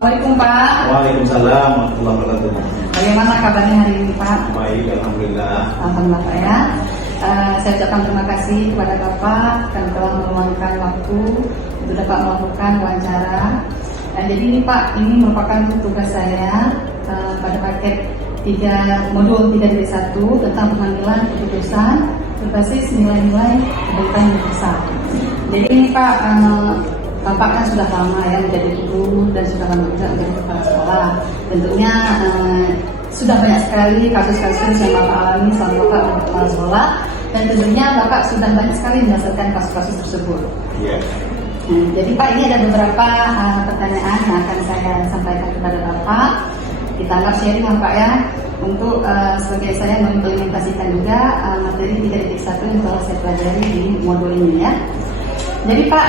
Assalamualaikum Pak. Waalaikumsalam warahmatullahi wabarakatuh. Bagaimana kabarnya hari ini Pak? Baik, alhamdulillah. Alhamdulillah Pak ya. Saya ucapkan terima kasih kepada Bapak karena telah meluangkan waktu untuk dapat melakukan wawancara. Jadi ini Pak, ini merupakan tugas saya pada paket 3 modul 3.1 tentang pengambilan keputusan berbasis nilai-nilai kebutuhan universal. Jadi ini Pak, Bapak kan sudah lama ya menjadi guru dan sudah lama juga menjadi kepala sekolah. Tentunya sudah banyak sekali kasus-kasus yang Bapak alami selama Bapak menjadi kepala sekolah, dan tentunya Bapak sudah banyak sekali menyelesaikan kasus-kasus tersebut. Yeah. Jadi Pak, ini ada beberapa pertanyaan yang akan saya sampaikan kepada Bapak. Kita anggap sharing ya Pak ya, untuk sebagai saya mengimplementasikan juga materi 3.1 yang telah saya pelajari di modul ini ya. Jadi Pak,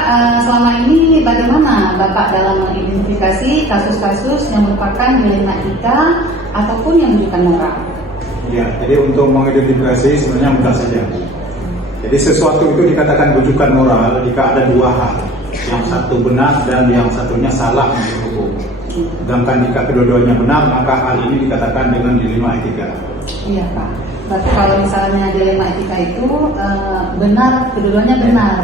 selama ini bagaimana Bapak dalam mengidentifikasi kasus-kasus yang merupakan dilema etika ataupun yang menunjukkan moral? Ya, jadi untuk mengidentifikasi sebenarnya mudah saja. Jadi sesuatu itu dikatakan rujukan moral jika ada dua hal, yang satu benar dan yang satunya salah menurut hukum. Sedangkan jika kedua-duanya benar, maka hal ini dikatakan dengan dilema etika. Iya Pak. Berarti kalau misalnya dilema etika itu benar, kedua-duanya benar.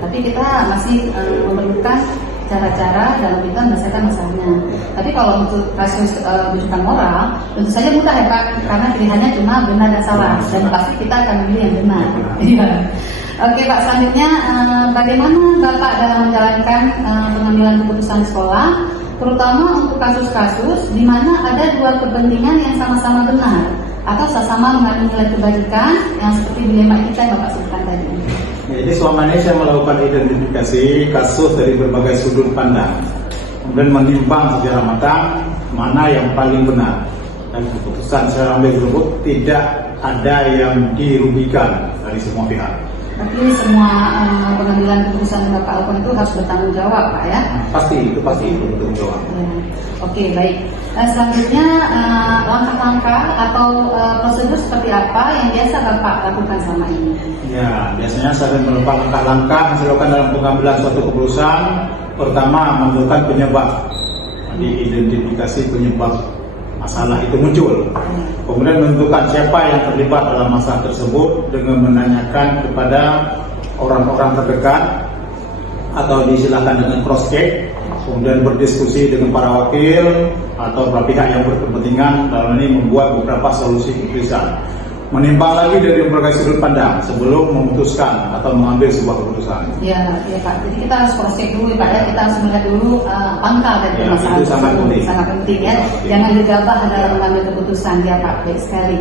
Tapi kita masih memerlukan cara-cara dalam kita menyelesaikan masalahnya. Tapi kalau untuk kasus rujukan moral, tentu saja mudah ya Pak, karena pilihannya cuma benar dan salah, dan pasti kita akan memilih yang benar. Oke Pak, selanjutnya bagaimana Bapak dalam menjalankan pengambilan keputusan sekolah, terutama untuk kasus-kasus di mana ada dua kepentingan yang sama-sama benar atau sama-sama mengandung nilai kebajikan yang seperti dilema etika yang Bapak sebutkan tadi. Jadi selama ini saya melakukan identifikasi kasus dari berbagai sudut pandang, kemudian menimbang secara matang mana yang paling benar, dan keputusan saya ambil tersebut tidak ada yang dirugikan dari semua pihak. Berarti semua pengambilan keputusan yang Bapak lakukan itu harus bertanggung jawab Pak ya? Pasti itu bertanggung jawab. Oke, baik. Selanjutnya langkah-langkah atau prosedur seperti apa yang biasa Bapak lakukan selama ini? Ya, biasanya saya melakukan langkah-langkah yang saya lakukan dalam pengambilan suatu keputusan. Pertama, menentukan penyebab, diidentifikasi penyebab masalah itu muncul. Kemudian menentukan siapa yang terlibat dalam masalah tersebut dengan menanyakan kepada orang-orang terdekat atau disilahkan dengan cross check. Kemudian berdiskusi dengan para wakil atau para pihak yang berkepentingan dalam ini membuat beberapa solusi keputusan. Menimbang lagi dari berbagai sudut pandang sebelum memutuskan atau mengambil sebuah keputusan. Ya Pak. Jadi kita harus cross check dulu ya Pak ya. Kita harus melihat dulu pangkal dari masalah itu sangat penting. Sangat penting ya. Jangan gegabah dalam mengambil keputusan ya Pak. Baik sekali.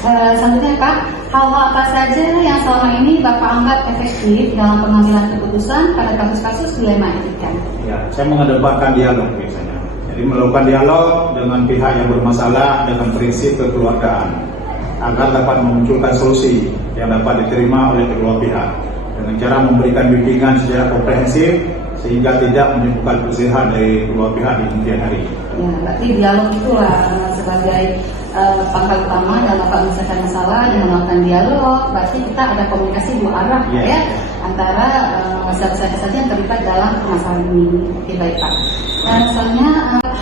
Selanjutnya Pak, hal-hal apa saja yang selama ini Bapak anggap efektif dalam pengambilan keputusan pada kasus-kasus dilema etika? Ya, saya mengedepankan dialog biasanya. Jadi melakukan dialog dengan pihak yang bermasalah dengan prinsip kekeluargaan, agar dapat memunculkan solusi yang dapat diterima oleh kedua pihak dengan cara memberikan bimbingan secara komprehensif sehingga tidak menimbulkan perselisihan dari kedua pihak di kemudian hari. Ya, berarti dialog itulah sebagai pangkal utama dalam Bapak menyelesaikan masalah. Dengan melakukan dialog, berarti kita ada komunikasi dua arah ya antara masyarakat saja yang terlibat dalam permasalahan ini. Oke, baik Pak. Misalnya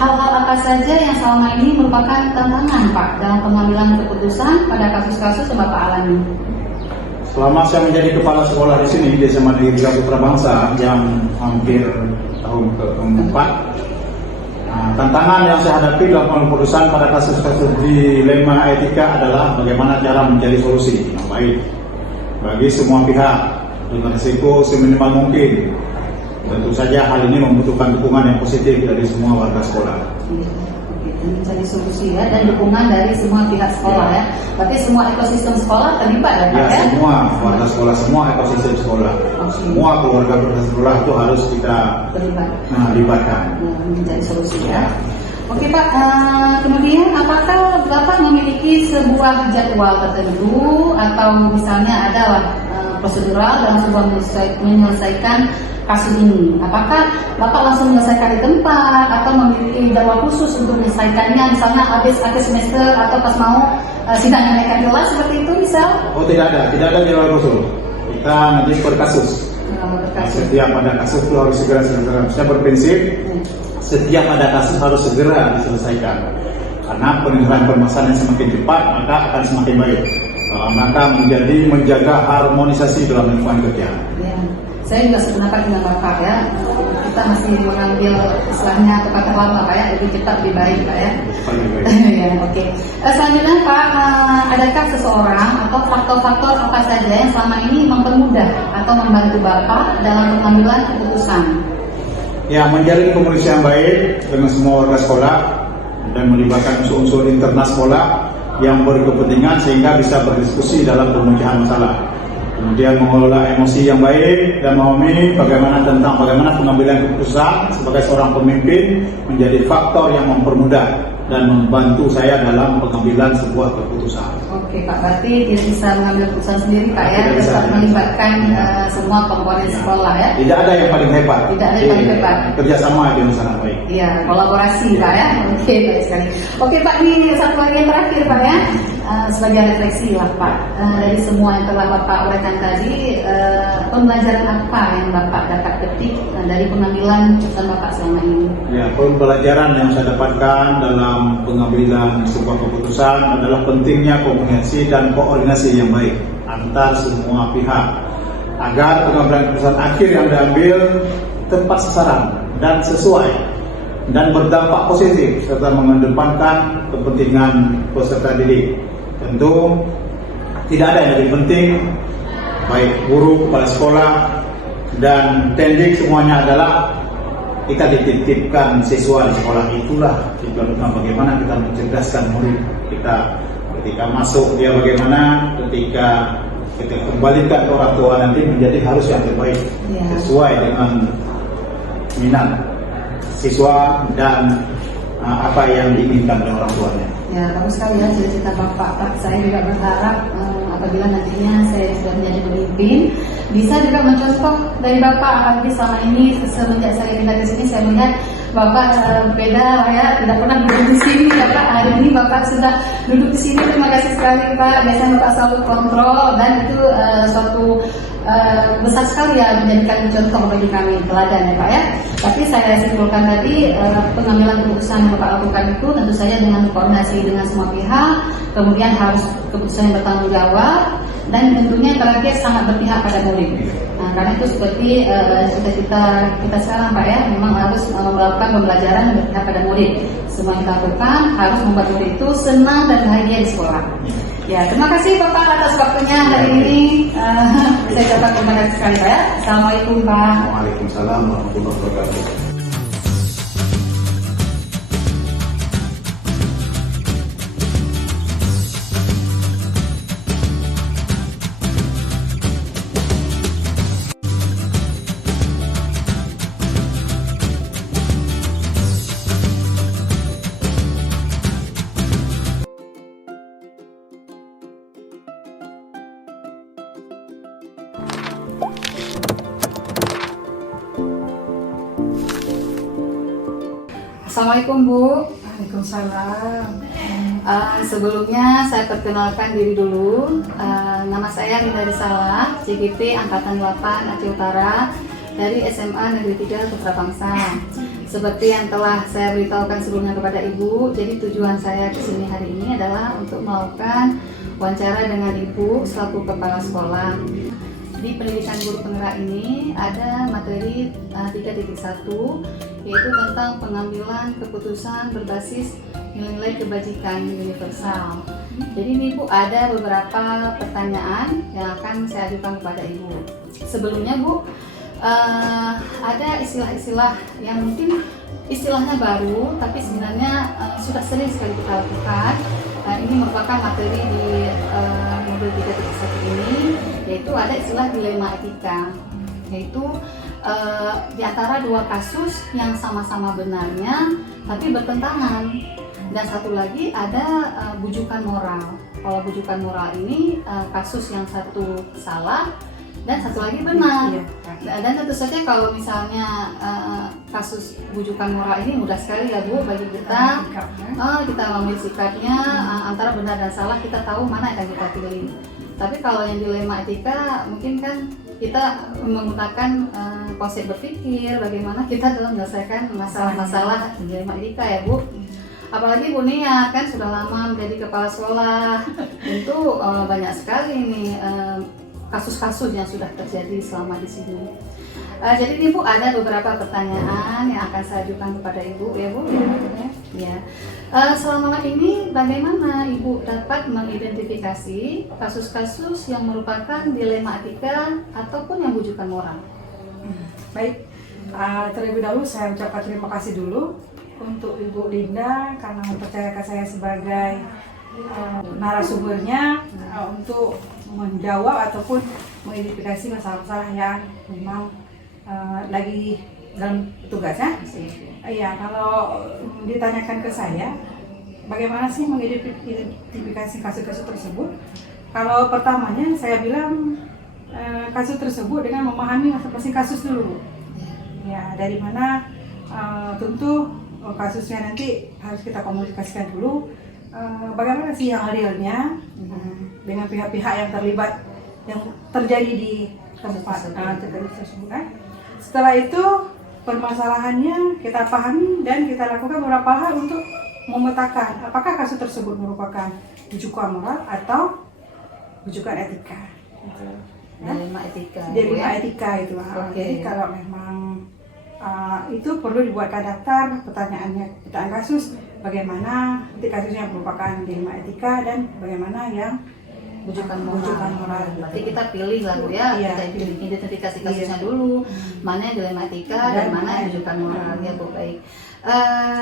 hal-hal apa saja yang selama ini merupakan tantangan Pak dalam pengambilan keputusan pada kasus-kasus yang Bapak alami? Selama saya menjadi kepala sekolah di sini di SMA Negeri 3 Putra Bangsa yang hampir tahun ke-4, tantangan yang saya hadapi dalam keputusan pada kasus-kasus dilema etika adalah bagaimana cara mencari solusi yang baik bagi semua pihak dengan risiko seminimal mungkin. Tentu saja hal ini membutuhkan dukungan yang positif dari semua warga sekolah. Mencari solusi ya, dan dukungan dari semua pihak sekolah ya. Berarti semua ekosistem sekolah terlibat ya Pak ya? Semua warga sekolah, semua ekosistem sekolah, semua keluarga sekolah itu harus kita libatkan. Mencari solusi ya. Oke Pak, kemudian apakah Bapak memiliki sebuah jadwal tertentu atau misalnya ada prosedural dalam sebuah menyelesaikan kasus ini? Apakah Bapak langsung menyelesaikan di tempat atau memiliki jadwal khusus untuk menyelesaikannya, misalnya habis akhir semester atau pas mau sidang naikkan kelas seperti itu misal? Oh tidak ada jadwal khusus. Kita nanti per kasus. Setiap ada kasus itu harus segera selesai. Saya berprinsip setiap ada kasus harus segera diselesaikan. Karena penyelesaian permasalahan yang semakin cepat maka akan semakin baik. Maka menjaga harmonisasi dalam lingkungan kerja. Ya, saya juga sependapat dengan Bapak ya. Kita masih mengambil istilahnya kata lama Pak ya, lebih cepat lebih baik Pak ya. Ya, oke. Selanjutnya Pak, adakah seseorang atau faktor-faktor apa saja yang selama ini mempermudah atau membantu Bapak dalam pengambilan keputusan? Ya, menjalin komunikasi yang baik dengan semua warga sekolah dan melibatkan unsur-unsur internal sekolah yang berkepentingan sehingga bisa berdiskusi dalam pemecahan masalah. Kemudian mengelola emosi yang baik dan memahami bagaimana pengambilan keputusan sebagai seorang pemimpin menjadi faktor yang mempermudah dan membantu saya dalam pengambilan sebuah keputusan. Oke Pak, berarti dia bisa mengambil keputusan sendiri Pak ya, tetap melibatkan semua komponen sekolah ya. Tidak ada yang paling hebat. Tidak ada yang paling hebat. Kerjasama itu yang sangat baik. Iya, kolaborasi Pak ya. Oke, baik sekali. Oke Pak, ini satu lagi yang terakhir Pak ya. Sebagai refleksi lah Pak, dari semua yang telah Bapak uraikan tadi, pembelajaran apa yang Bapak dapat petik dari pengambilan keputusan Bapak selama ini? Ya, pembelajaran yang saya dapatkan dalam pengambilan sebuah keputusan adalah pentingnya komunikasi dan koordinasi yang baik antar semua pihak agar pengambilan keputusan akhir yang diambil tepat sasaran dan sesuai dan berdampak positif serta mengedepankan kepentingan peserta didik. Tentu tidak ada yang lebih penting, baik guru, kepala sekolah dan tendik semuanya adalah kita dititipkan siswa di sekolah, itulah tujuan utama bagaimana kita mencerdaskan murid kita ketika masuk, dia bagaimana ketika kita kembalikan ke orang tua nanti menjadi harus yang terbaik sesuai dengan minat siswa dan apa yang diinginkan oleh orang tuanya. Ya, bagus sekali ya cerita Bapak. Pak, saya juga berharap apabila nantinya saya sudah menjadi pemimpin, bisa juga mencontoh dari Bapak. Apalagi selama ini semenjak saya pindah ke sini, saya melihat Bapak beda lah ya, tidak pernah duduk di sini ya Pak. Hari ini Bapak sudah duduk di sini, terima kasih sekali Pak. Biasanya Bapak selalu kontrol dan itu suatu besar sekali ya, menjadikan contoh bagi kami, teladan ya Pak ya. Tapi saya simpulkan tadi pengambilan keputusan yang Bapak lakukan itu tentu saja dengan koordinasi dengan semua pihak, kemudian harus keputusan yang bertanggung jawab dan tentunya yang terakhir sangat berpihak pada murid. Nah, karena itu seperti cita-cita kita sekarang Pak ya, memang harus melakukan pembelajaran yang berpihak pada murid. Semua yang kita lakukan harus membuat murid itu senang dan bahagia di sekolah. Ya, terima kasih Bapak atas waktunya hari ini. Saya ucapkan terima kasih sekali Pak ya. Assalamualaikum Pak. Waalaikumsalam warahmatullahi wabarakatuh. Assalamualaikum Bu. Waalaikumsalam. Sebelumnya saya perkenalkan diri dulu. Nama saya Rinda Risalah, CGP Angkatan 8 Aceh Utara dari SMA Negeri 3 Putra Bangsa. Seperti yang telah saya beritahukan sebelumnya kepada Ibu, jadi tujuan saya ke sini hari ini adalah untuk melakukan wawancara dengan Ibu selaku kepala sekolah. Di pendidikan guru penggerak ini ada materi 3.1 yaitu tentang pengambilan keputusan berbasis nilai kebajikan universal. Jadi ini Bu ada beberapa pertanyaan yang akan saya ajukan kepada Ibu. Sebelumnya Bu, ada istilah-istilah yang mungkin istilahnya baru tapi sebenarnya sudah sering sekali kita lakukan. Ini merupakan materi di modul 3.1 ini, yaitu ada istilah dilema etika, yaitu di antara dua kasus yang sama-sama benarnya tapi bertentangan, dan satu lagi ada bujukan moral. Kalau bujukan moral ini kasus yang satu salah dan satu lagi benar. Dan tentu saja kalau misalnya kasus bujukan moral ini mudah sekali ya Bu bagi kita, kita mengambil sikapnya antara benar dan salah, kita tahu mana yang akan kita pilih. Tapi kalau yang dilema etika mungkin kan kita menggunakan konsep berpikir bagaimana kita dalam menyelesaikan masalah-masalah dilema etika ya Bu. Apalagi Bu Nia kan sudah lama menjadi kepala sekolah, tentu banyak sekali nih kasus-kasus yang sudah terjadi selama di sini. Jadi nih Bu, ada beberapa pertanyaan yang akan saya ajukan kepada Ibu ya Bu. Ya. Selama ini bagaimana Ibu dapat mengidentifikasi kasus-kasus yang merupakan dilema etika ataupun yang bujukan moral? Baik, terlebih dahulu saya ucapkan terima kasih dulu untuk Ibu Linda karena mempercayakan saya sebagai narasumbernya untuk menjawab ataupun mengidentifikasi masalah-masalah yang memang lagi dalam tugasnya. Iya, kalau ditanyakan ke saya, bagaimana sih mengidentifikasi kasus-kasus tersebut? Kalau pertamanya saya bilang kasus tersebut dengan memahami masing-masing kasus dulu. Ya, dari mana tentu kasusnya nanti harus kita komunikasikan dulu. Bagaimana sih yang realnya dengan pihak-pihak yang terlibat yang terjadi di tempat tersebut kan? Setelah itu permasalahannya kita pahami dan kita lakukan beberapa hal untuk memetakan apakah kasus tersebut merupakan bujukan moral atau bujukan etika. Dilema etika. Dilema etika itu. Jadi kalau memang itu perlu dibuatkan daftar pertanyaan kasus, bagaimana nanti kasusnya merupakan dilema etika dan bagaimana yang bujukan moral. Berarti kita pilih lah Bu ya, Iya, kita identifikasi kasusnya dulu, mana yang dilema etika dan mana yang bujukan moral ya Bu. Baik.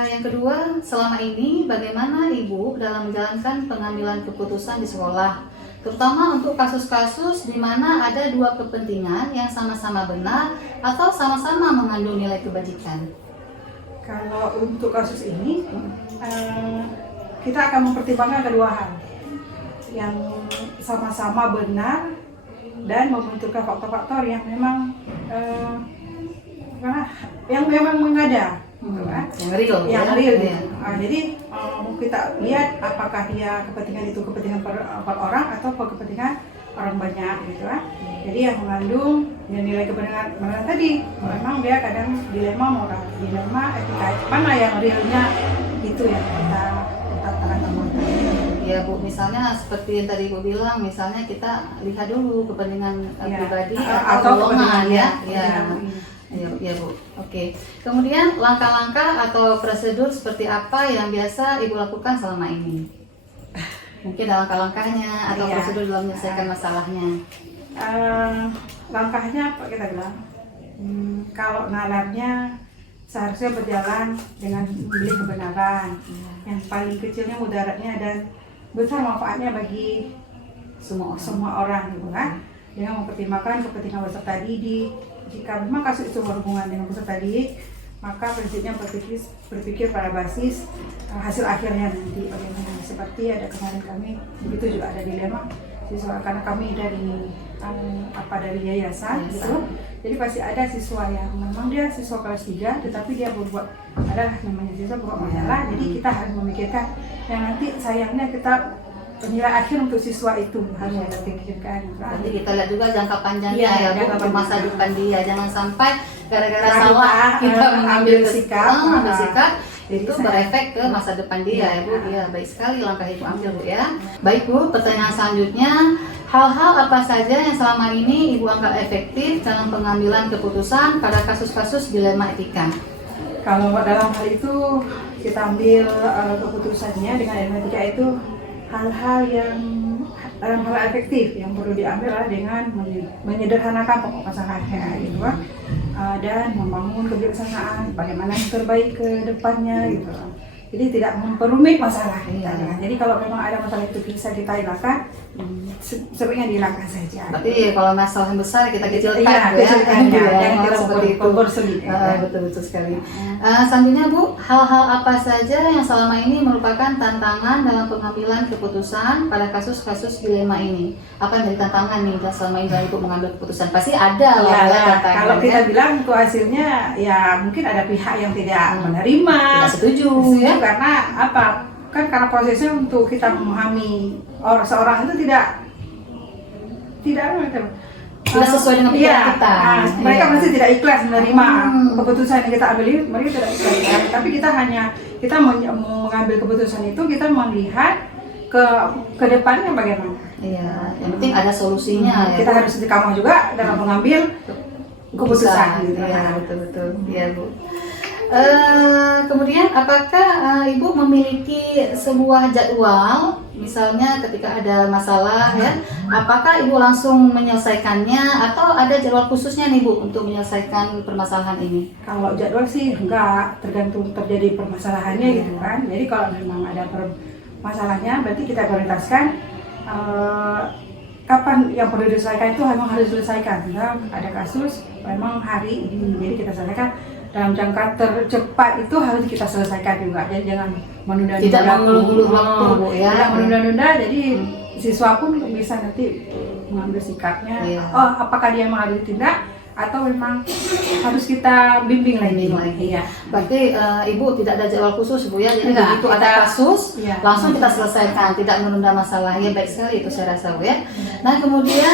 Yang kedua, selama ini bagaimana Ibu dalam menjalankan pengambilan keputusan di sekolah, terutama untuk kasus-kasus di mana ada dua kepentingan yang sama-sama benar atau sama-sama mengandung nilai kebajikan? Kalau untuk kasus ini, kita akan mempertimbangkan kedua hal yang sama-sama benar dan membentukkan faktor-faktor yang memang mengada, yang real. Jadi kita lihat apakah dia kepentingan itu kepentingan per orang atau kepentingan orang banyak gitu kan. Jadi yang mengandung nilai kebenaran tadi memang dia kadang dilema moral, dilema etika, mana yang realnya itu yang kita tanamkan. Ya Bu, misalnya seperti yang tadi Bu bilang, misalnya kita lihat dulu kepentingan pribadi atau golongan ya. Ya Bu. Oke. Kemudian langkah-langkah atau prosedur seperti apa yang biasa Ibu lakukan selama ini? Mungkin ada langkah-langkahnya atau prosedur dalam menyelesaikan masalahnya. Langkahnya apa kita bilang? Kalau nalarnya seharusnya berjalan dengan memilih kebenaran. Yang paling kecilnya mudaratnya dan besar manfaatnya bagi semua orang gitu kan. Dengan mempertimbangkan kepentingan peserta didik. Jika memang kasus itu berhubungan dengan peserta didik, maka prinsipnya berpikir pada basis hasil akhirnya nanti bagaimana. Seperti ada kemarin kami begitu juga ada dilema siswa karena kami dari yayasan gitu. Jadi pasti ada siswa yang memang dia siswa kelas 3 tetapi dia berbuat namanya siswa berbuat masalah. Jadi kita harus memikirkan yang nanti sayangnya kita nilai akhir untuk siswa itu harus kita pikirkan. Jadi kita lihat juga jangka panjangnya ya Bu, untuk masa depan dia. Jangan sampai gara-gara salah kita mengambil sikap itu berefek ke masa depan dia ya Bu. Ya, baik sekali langkah itu ambil Bu ya. Baik Bu, pertanyaan selanjutnya, hal-hal apa saja yang selama ini Ibu anggap efektif dalam pengambilan keputusan pada kasus-kasus dilema etika? Kalau dalam hal itu kita ambil keputusannya dengan dilema etika itu hal-hal yang dalam hal efektif yang perlu diambil adalah dengan menyederhanakan pokok masalahnya gitu kan, dan membangun kebijaksanaan bagaimana yang terbaik ke depannya gitu. Jadi tidak memperumit masalah. Jadi kalau memang ada masalah itu bisa kita hilangkan, sebaiknya dihilangkan saja. Tapi kalau masalah yang besar kita kecilkan ya. Jangan kita mempersulit. Betul sekali. Selanjutnya Bu, hal-hal apa saja yang selama ini merupakan tantangan dalam pengambilan keputusan pada kasus-kasus dilema ini? Apa yang jadi tantangan nih selama ini dalam mengambil keputusan? Pasti ada lah tantangan. Kalau kita bilang itu hasilnya ya mungkin ada pihak yang tidak menerima, tidak setuju ya. Karena apa? Kan karena prosesnya untuk kita memahami seorang itu tidak Tidak sesuai dengan pikiran kita. Mereka Iya. masih tidak ikhlas menerima Hmm. keputusan yang kita ambil ini, mereka tidak ikhlas. Tapi kita mengambil keputusan itu, kita melihat ke depannya bagaimana. Iya, yang penting ada solusinya ya. Kita harus istiqamah juga dalam mengambil keputusan. Gitu. Iya, betul-betul. Iya, Bu. Kemudian apakah Ibu memiliki sebuah jadwal, misalnya ketika ada masalah ya, apakah Ibu langsung menyelesaikannya atau ada jadwal khususnya nih Bu untuk menyelesaikan permasalahan ini? Kalau jadwal sih enggak, tergantung terjadi permasalahannya gitu kan. Jadi kalau memang ada masalahnya, berarti kita prioritaskan kapan yang perlu diselesaikan itu memang harus diselesaikan. Nah, ada kasus memang hari ini, jadi kita selesaikan dalam jangka tercepat itu harus kita selesaikan juga. Jadi jangan menunda-nunda. Tidak mengulur-ulur waktu, Bu, ya. Tidak menunda-nunda, jadi siswa pun bisa nanti mengambil sikapnya. Iya. Oh, apakah dia memang harus ditindak atau memang harus kita bimbing lagi? Iya. Berarti Ibu tidak ada jadwal khusus Bu ya, jadi Enggak, begitu ada kasus iya. langsung kita selesaikan, tidak menunda masalah. Ya baik sekali itu saya rasa Bu ya. Nah kemudian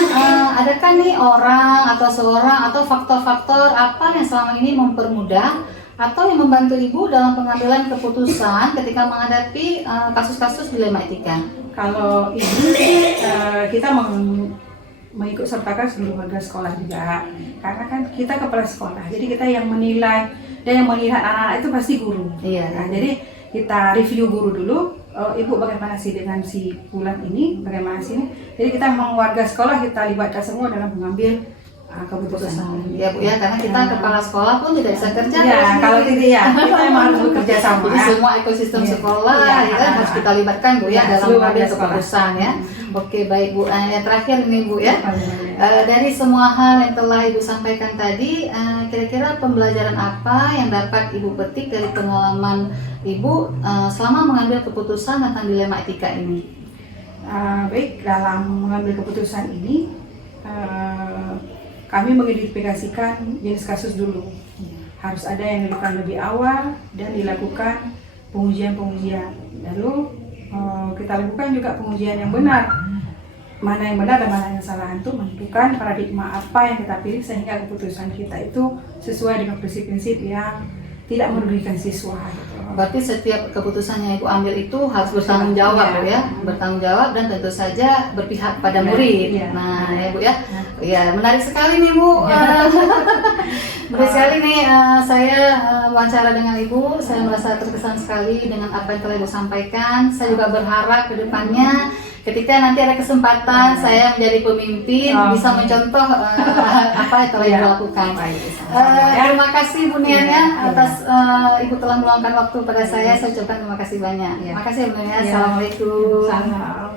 adakah nih orang atau seorang atau faktor-faktor apa yang selama ini mempermudah atau yang membantu Ibu dalam pengambilan keputusan ketika menghadapi kasus-kasus dilema etika? Kalau ini kita mengikut sertakan seluruh warga sekolah juga, karena kan kita kepala sekolah, jadi kita yang menilai dan yang melihat anak-anak itu pasti guru. Iya. Nah, jadi kita review guru dulu, Ibu bagaimana sih dengan si bulan ini, bagaimana sih ini. Jadi kita memang warga sekolah kita libatkan semua dalam mengambil keputusan. Ya Bu ya, karena kita kepala sekolah pun tidak bisa kerja. Ya, kalau tidak ya, kita memang harus bekerja sama. Jadi semua ekosistem Iya. sekolah Iya. ya kan harus kita libatkan Bu ya Iya, dalam seluruh mengambil warga sekolah. keputusan ya. Oke baik Bu. Yang terakhir nih Bu ya. Dari semua hal yang telah Ibu sampaikan tadi, kira-kira pembelajaran apa yang dapat Ibu petik dari pengalaman Ibu selama mengambil keputusan tentang dilema etika ini? Baik, dalam mengambil keputusan ini kami mengidentifikasikan jenis kasus dulu. Harus ada yang dilakukan lebih awal dan dilakukan pengujian-pengujian. Lalu kita lakukan juga pengujian yang benar. Mana yang benar dan mana yang salah, untuk menentukan paradigma apa yang kita pilih sehingga keputusan kita itu sesuai dengan prinsip-prinsip yang tidak merugikan siswa. Berarti setiap keputusan yang Ibu ambil itu harus bertanggung jawab Bu ya, bertanggung jawab dan tentu saja berpihak pada murid. Iya. Nah ya Bu ya, ya menarik sekali nih Bu. Menarik sekali nih saya wawancara dengan Ibu, saya merasa terkesan sekali dengan apa yang telah Ibu sampaikan. Saya juga berharap ke depannya ketika nanti ada kesempatan saya menjadi pemimpin bisa mencontoh apa yang telah Ibu lakukan. Terima kasih Bu Nian ya atas Ibu telah meluangkan waktu pada saya ucapkan terima kasih banyak. Terima kasih Bu Nian. Assalamualaikum. Salam.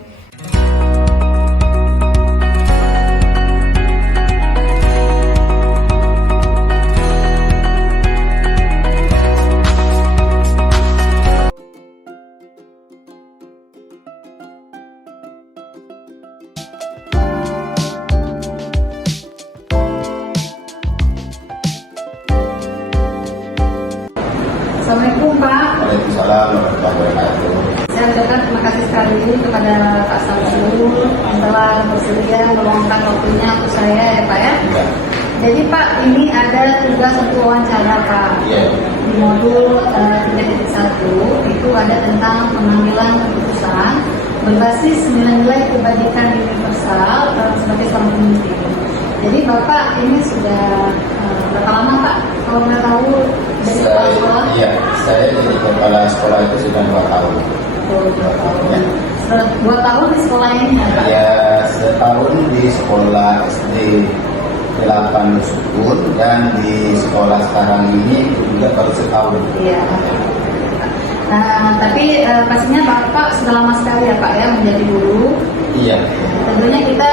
Assalamualaikum Pak. Waalaikumsalam warahmatullahi wabarakatuh. Saya ucapkan terima kasih sekali kepada Pak Samsul yang telah bersedia meluangkan waktunya untuk saya ya Pak ya. Ya. Jadi Pak, ini ada tugas untuk wawancara Pak. Iya. Di modul 3.1 itu ada tentang pengambilan keputusan berbasis nilai-nilai kebajikan universal sebagai seorang pemimpin. Jadi Bapak ini sudah berapa lama Pak? Kalau nggak tahu dari kepala sekolah? Iya, saya jadi kepala sekolah itu sudah 2 tahun. Oh, 2 tahun. Sudah 2 tahun di sekolah ini ya Pak? Ya, setahun di sekolah SD 8 Sukun dan di sekolah sekarang ini juga baru setahun. Iya. Nah, tapi pastinya Bapak sudah lama sekali ya Pak ya menjadi guru. Iya. Tentunya kita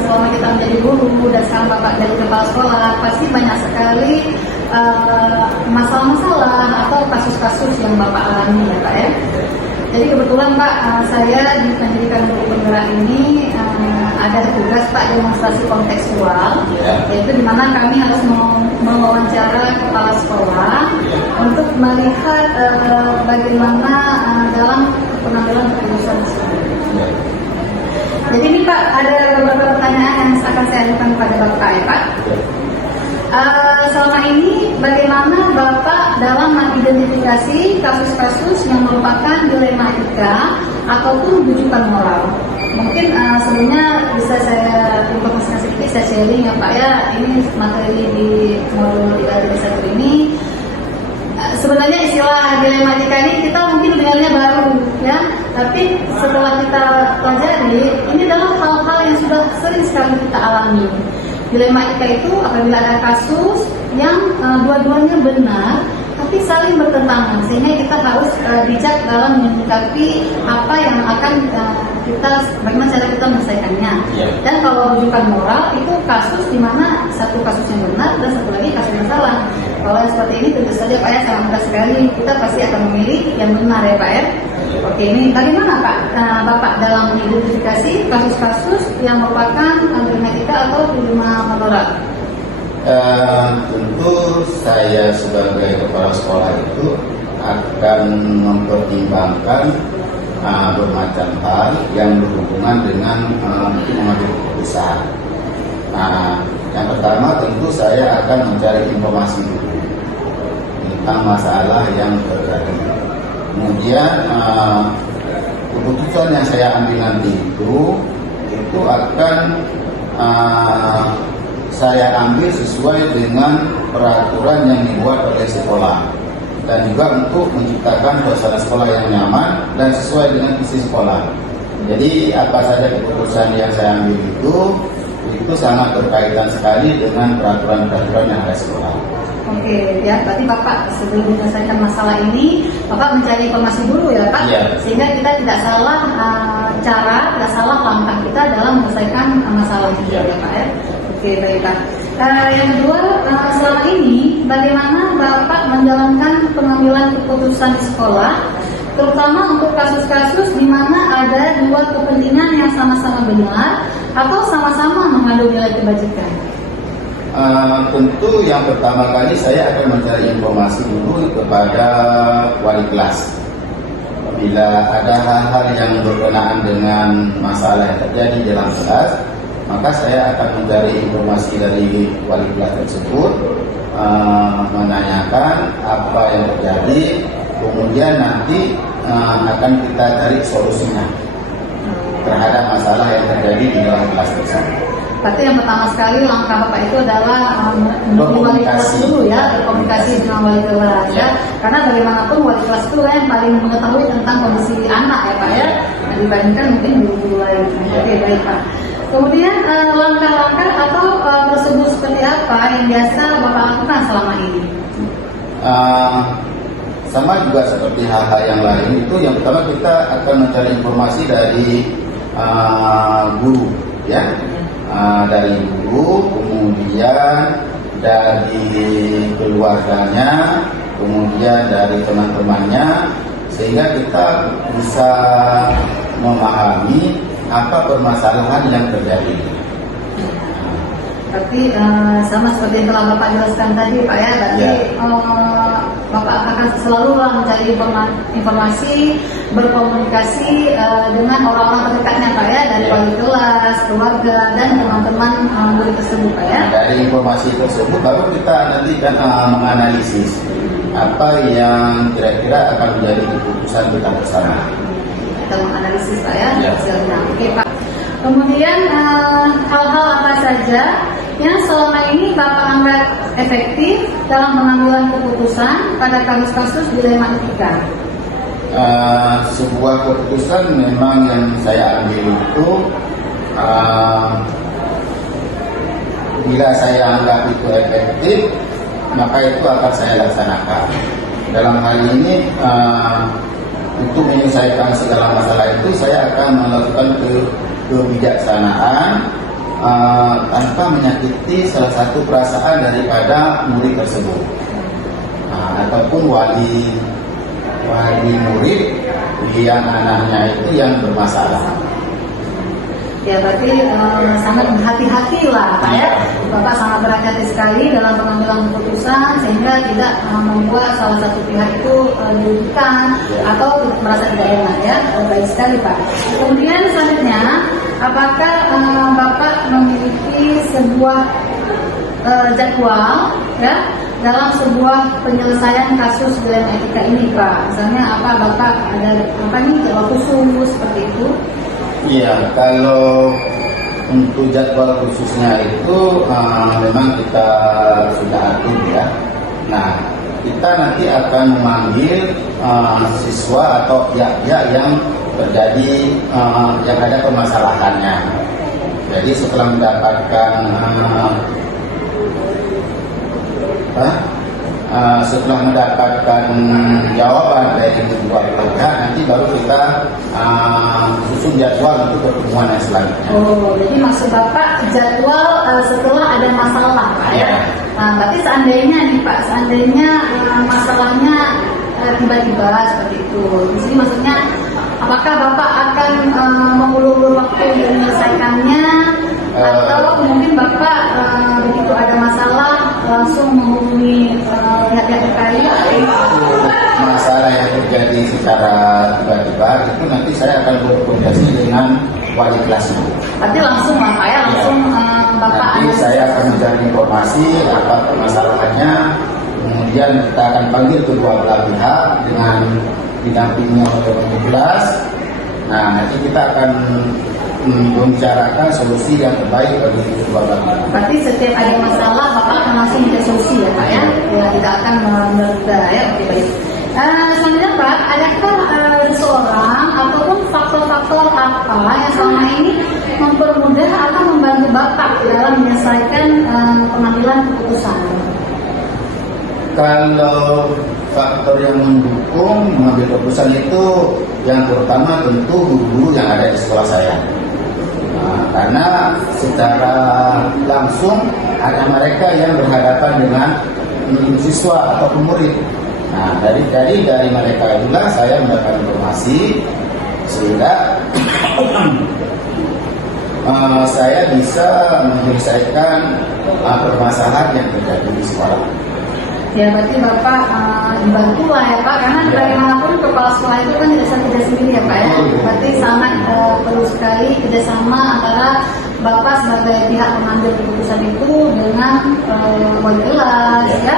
selama kita menjadi guru dan sekarang Bapak jadi kepala sekolah pasti banyak sekali masalah-masalah atau kasus-kasus yang Bapak alami ya Pak ya. Jadi kebetulan Pak saya di pendidikan guru penggerak ini ada tugas Pak demonstrasi kontekstual, yaitu di mana kami harus mewawancara kepala sekolah untuk melihat bagaimana dalam pengambilan keputusan tersebut. Jadi ini Pak ada beberapa pertanyaan yang Selama ini bagaimana Bapak dalam mengidentifikasi kasus-kasus yang merupakan dilema etika ataupun rujukan moral? Mungkin sebelumnya bisa saya informasikan sedikit, saya sharing ya Pak ya. Ini materi di modul 3.1 ini. Sebenarnya istilah dilema etika ini kita mungkin dengarnya baru ya, tapi setelah kita pelajari ini adalah hal-hal yang sudah sering sekali kita alami. Dilema etika itu apabila ada kasus yang dua-duanya benar tapi saling bertentangan, sehingga kita harus bijak dalam menyikapi apa yang akan bagaimana cara kita menyelesaikannya. Dan kalau rujukan moral itu kasus di mana satu kasus yang benar dan satu lagi kasus yang salah. Kalau seperti ini tentu saja Pak ya, sangat mudah sekali kita pasti akan memilih yang benar ya Pak ya. Oke, ini bagaimana Pak Bapak dalam mengidentifikasi kasus-kasus yang merupakan dilema etika atau dilema moral? Tentu saya sebagai kepala sekolah itu akan mempertimbangkan bermacam hal yang berhubungan dengan mengambil keputusan. Yang pertama tentu saya akan mencari informasi dulu tentang masalah yang terjadi. Kemudian keputusan yang saya ambil nanti itu akan saya ambil sesuai dengan peraturan yang dibuat oleh sekolah, dan juga untuk menciptakan suasana sekolah yang nyaman dan sesuai dengan visi sekolah. Jadi apa saja keputusan yang saya ambil itu sangat berkaitan sekali dengan peraturan-peraturan yang ada di sekolah. Oke, ya berarti Bapak sebelum menyelesaikan masalah ini, Bapak mencari informasi dulu ya Pak, sehingga kita tidak salah cara, tidak salah langkah kita dalam menyelesaikan masalah ini ya Pak ya. Oke, baik Pak. Yang kedua, selama ini bagaimana Bapak menjalankan pengambilan keputusan di sekolah, terutama untuk kasus-kasus di mana ada dua kepentingan yang sama-sama benar atau sama-sama mengandung nilai kebajikan? Tentu yang pertama kali saya akan mencari informasi dulu kepada wali kelas. Apabila ada hal-hal yang berkenaan dengan masalah yang terjadi dalam kelas, maka saya akan mencari informasi dari wali kelas tersebut, menanyakan apa yang terjadi, kemudian nanti akan kita cari solusinya terhadap masalah yang terjadi di dalam kelas tersebut. Berarti yang pertama sekali langkah Bapak itu adalah wali kelas dulu ya, berkomunikasi dengan wali kelas ya. Karena bagaimanapun wali kelas itu yang paling mengetahui tentang kondisi anak ya Pak ya, dibandingkan mungkin guru-guru lain. Oke, baik Pak. Kemudian langkah-langkah atau prosedur seperti apa yang biasa Bapak lakukan selama ini? Sama juga seperti hal-hal yang lain itu, yang pertama kita akan mencari informasi dari guru ya. Dari guru, kemudian dari keluarganya, kemudian dari teman-temannya, sehingga kita bisa memahami apa permasalahan yang terjadi. Berarti sama seperti yang telah Bapak jelaskan tadi Pak ya, berarti Bapak akan selalu mencari informasi, berkomunikasi dengan orang-orang terdekatnya Pak ya, dari wali kelas, keluarga, dan teman-teman murid tersebut Pak ya. Dari informasi tersebut baru kita nanti kan menganalisis apa yang kira-kira akan menjadi keputusan kita bersama. Kita menganalisis Pak ya, hasilnya. Oke Pak. Kemudian hal-hal apa saja yang selama ini Bapak anggap efektif dalam pengambilan keputusan pada kasus-kasus dilema etika? Sebuah keputusan memang yang saya ambil itu bila saya anggap itu efektif, maka itu akan saya laksanakan. Dalam hal ini untuk menyelesaikan segala masalah itu saya akan melakukan kebijaksanaan tanpa menyakiti salah satu perasaan daripada murid tersebut, ataupun wali murid yang anaknya itu yang bermasalah. Ya berarti sangat berhati-hati lah Pak ya. Bapak sangat berhati-hati sekali dalam pengambilan keputusan sehingga tidak membuat salah satu pihak itu dirugikan atau merasa tidak enak ya. Baik sekali Pak. Kemudian selanjutnya, apakah Bapak memiliki sebuah jadwal ya dalam sebuah penyelesaian kasus dilema etika ini Pak? Misalnya apa Bapak ada apa nih jadwal khusus seperti itu? Iya, kalau untuk jadwal khususnya itu memang kita sudah atur ya. Nah, kita nanti akan memanggil siswa atau pihak-pihak yang terjadi yang ada permasalahannya. Jadi setelah mendapatkan jawaban dari kedua belah pihak, nanti baru kita susun jadwal untuk pertemuan yang selanjutnya. Oh, jadi maksud Bapak jadwal setelah ada masalah Pak ya? Ya. Tapi seandainya nih Pak, seandainya masalahnya tiba-tiba seperti itu, jadi maksudnya apakah Bapak akan mengulur waktu untuk menyelesaikannya, atau mungkin Bapak begitu ada masalah langsung menghubungi pihak-pihak terkait? Masalah yang terjadi secara tiba-tiba itu nanti saya akan berkoordinasi dengan wali kelasnya. Berarti langsung lah Pak ya, langsung Bapak Nanti saya akan mencari informasi apa permasalahannya, kemudian kita akan panggil kedua belah pihak dengan didampingi oleh wali kelas. Nah, nanti kita akan membicarakan solusi yang terbaik bagi kedua belah pihak. Berarti setiap ada masalah Bapak akan langsung mencari solusi ya Pak ya? Ya, tidak akan menunda ya. Oke, baik. Selanjutnya Pak, adakah seseorang ataupun faktor-faktor apa yang selama ini mempermudah atau membantu Bapak dalam menyelesaikan pengambilan keputusan? Kalau faktor yang mendukung mengambil keputusan itu yang terutama tentu guru-guru yang ada di sekolah saya. Karena secara langsung ada mereka yang berhadapan dengan siswa atau murid. Nah, dari mereka itulah saya mendapat informasi sehingga saya bisa menyelesaikan permasalahan yang terjadi di sekolah. Ya berarti Bapak dibantu lah ya Pak, karena bagaimanapun kepala sekolah itu kan tidak sendiri ya Pak ya. Berarti sangat perlu sekali kerjasama antara Bapak sebagai pihak pengambil keputusan itu dengan wali kelas ya,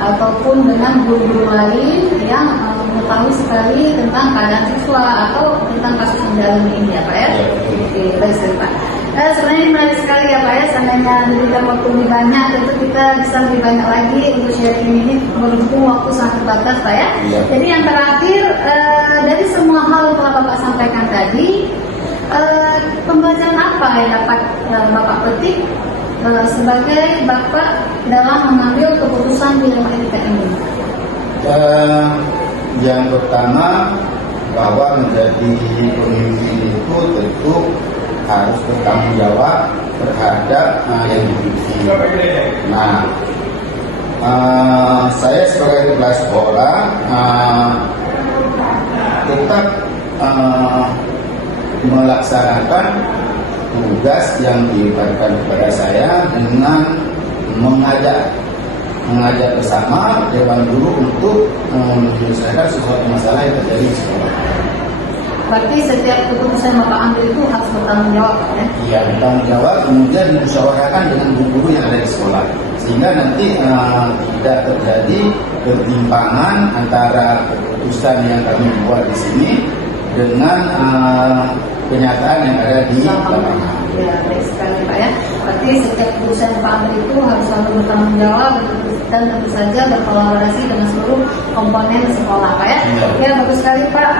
ataupun dengan guru-guru lain yang mengetahui sekali tentang keadaan siswa atau tentang kasus yang dalam ini ya Pak ya. Oke, baik sekali Pak. Sebenarnya ini menarik sekali ya Pak ya, seandainya diberikan waktu lebih banyak tentu kita bisa lebih banyak lagi untuk sharing ini, berhubung waktu sangat terbatas Pak ya. Jadi yang terakhir, dari semua hal yang telah Bapak sampaikan tadi, pembelajaran apa yang dapat Bapak petik sebagai Bapak dalam mengambil keputusan dilema etika ini? Yang pertama, bahwa menjadi pemimpin itu tentu harus bertanggung jawab terhadap yang dipimpin. Nah, saya sebagai kepala sekolah tetap melaksanakan tugas yang diberikan kepada saya dengan mengajak bersama Dewan Guru untuk menyelesaikan sesuatu masalah yang terjadi di sekolah. Berarti setiap keputusan yang Bapak ambil itu harus bertanggung jawab ya? Iya, bertanggung jawab, kemudian dimusyawarahkan dengan guru-guru yang ada di sekolah, sehingga nanti tidak terjadi ketimpangan antara keputusan yang kami buat di sini dengan kenyataan yang ada di lapangan. Ya, baik sekali Pak ya. Berarti setiap keputusan yang Pak ambil itu harus selalu bertanggung jawab dan tentu saja berkolaborasi dengan seluruh komponen sekolah Pak ya. Ya, bagus sekali Pak,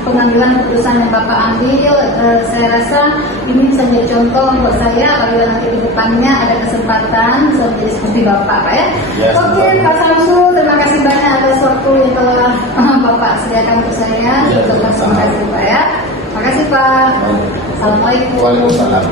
pengambilan keputusan yang Bapak ambil, saya rasa ini bisa menjadi contoh untuk saya apabila nanti di depannya ada kesempatan bisa menjadi seperti Bapak Pak ya. Oke Pak Samsul, terima kasih banyak atas waktu yang telah Bapak sediakan untuk saya. Terima kasih Pak ya. Terima kasih Pak. Assalamualaikum. Waalaikumsalam.